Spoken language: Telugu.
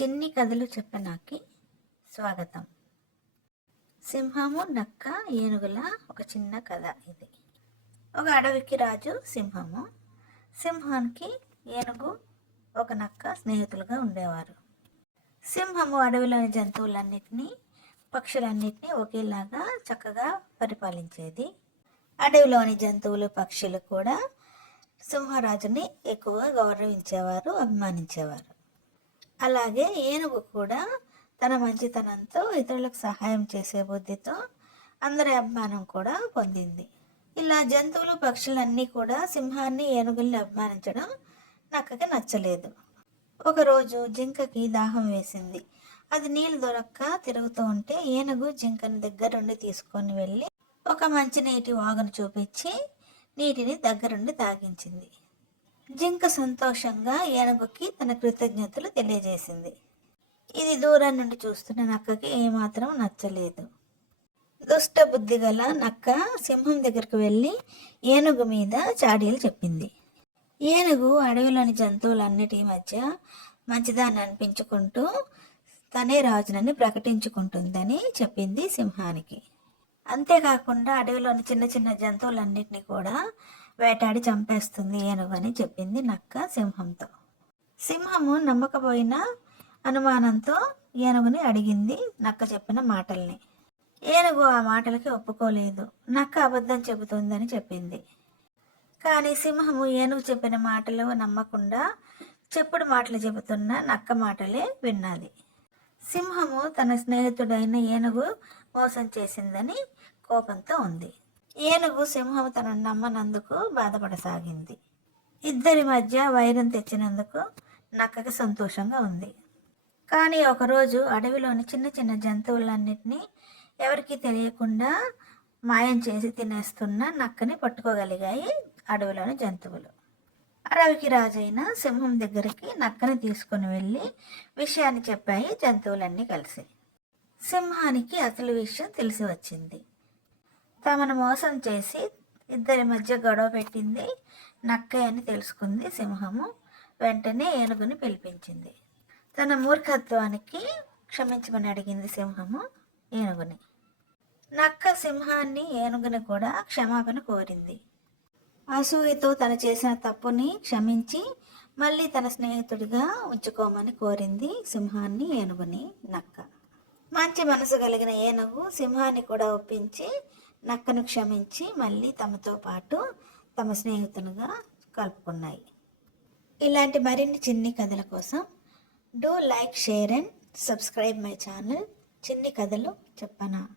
చిన్ని కథలు చెప్పనాకి స్వాగతం. సింహము నక్క ఏనుగుల ఒక చిన్న కథ ఇది. ఒక అడవికి రాజు సింహము. సింహానికి ఏనుగు ఒక నక్క స్నేహితులుగా ఉండేవారు. సింహము అడవిలోని జంతువులన్నిటినీ పక్షులన్నిటినీ ఒకేలాగా చక్కగా పరిపాలించేది. అడవిలోని జంతువులు పక్షులు కూడా సింహరాజుని ఎక్కువగా గౌరవించేవారు, అభిమానించేవారు. అలాగే ఏనుగు కూడా తన మంచితనంతో ఇతరులకు సహాయం చేసే బుద్ధితో అందరి అభిమానం కూడా పొందింది. ఇలా జంతువులు పక్షులన్నీ కూడా సింహాన్ని ఏనుగుల్ని అభిమానించడం నక్కకి నచ్చలేదు. ఒకరోజు జింకకి దాహం వేసింది. అది నీళ్ళు దొరక్క తిరుగుతూ ఉంటే ఏనుగు జింకని దగ్గరుండి తీసుకొని వెళ్ళి ఒక మంచినీటి వాగును చూపించి నీటిని దగ్గరుండి తాగించింది. జింక సంతోషంగా ఏనుగుకి తన కృతజ్ఞతలు తెలియజేసింది. ఇది దూరం నుండి చూస్తున్న నక్కకి ఏమాత్రం నచ్చలేదు. దుష్ట బుద్ధి గల నక్క సింహం దగ్గరకు వెళ్ళి ఏనుగు మీద చాడీలు చెప్పింది. ఏనుగు అడవిలోని జంతువులన్నిటి మధ్య మంచిదాన్ని అనిపించుకుంటూ తనే రాజునని ప్రకటించుకుంటుందని చెప్పింది సింహానికి. అంతేకాకుండా అడవిలోని చిన్న చిన్న జంతువులన్నిటినీ కూడా వేటాడి చంపేస్తుంది ఏనుగు అని చెప్పింది నక్క సింహంతో. సింహము నమ్మకపోయిన అనుమానంతో ఏనుగుని అడిగింది నక్క చెప్పిన మాటల్ని. ఏనుగు ఆ మాటలకి ఒప్పుకోలేదు. నక్క అబద్ధం చెబుతుందని చెప్పింది. కానీ సింహము ఏనుగు చెప్పిన మాటలు నమ్మకుండా చెప్పుడు మాటలు చెబుతున్న నక్క మాటలే విన్నది. సింహము తన స్నేహితుడైన ఏనుగు మోసం చేసిందని కోపంతో ఉంది. ఏనుగు సింహం తనను నమ్మనందుకు బాధపడసాగింది. ఇద్దరి మధ్య వైరం తెచ్చినందుకు నక్కకి సంతోషంగా ఉంది. కానీ ఒకరోజు అడవిలోని చిన్న చిన్న జంతువులన్నిటినీ ఎవరికీ తెలియకుండా మాయం చేసి తినేస్తున్న నక్కని పట్టుకోగలిగాయి అడవిలోని జంతువులు. అడవికి రాజైన సింహం దగ్గరికి నక్కని తీసుకుని వెళ్ళి విషయాన్ని చెప్పాయి జంతువులన్నీ కలిసి. సింహానికి అసలు విషయం తెలిసి వచ్చింది. తమను మోసం చేసి ఇద్దరి మధ్య గొడవ పెట్టింది నక్కే అని తెలుసుకుంది సింహము. వెంటనే ఏనుగుని పిలిపించింది. తన మూర్ఖత్వానికి క్షమించమని అడిగింది సింహము ఏనుగుని. నక్క సింహాన్ని ఏనుగుని కూడా క్షమాపణ కోరింది. అసూయతో తను చేసిన తప్పుని క్షమించి మళ్ళీ తన స్నేహితుడిగా ఉంచుకోమని కోరింది సింహాన్ని ఏనుగుని నక్క. మంచి మనసు కలిగిన ఏనుగు సింహాన్ని కూడా ఒప్పించి నక్కను క్షమించి మళ్ళీ తమతో పాటు తమ స్నేహితునిగా కలుపుకున్నాయి. ఇలాంటి మరిన్ని చిన్ని కథల కోసం do like, share and subscribe my channel చిన్ని కథలు చెప్పనా.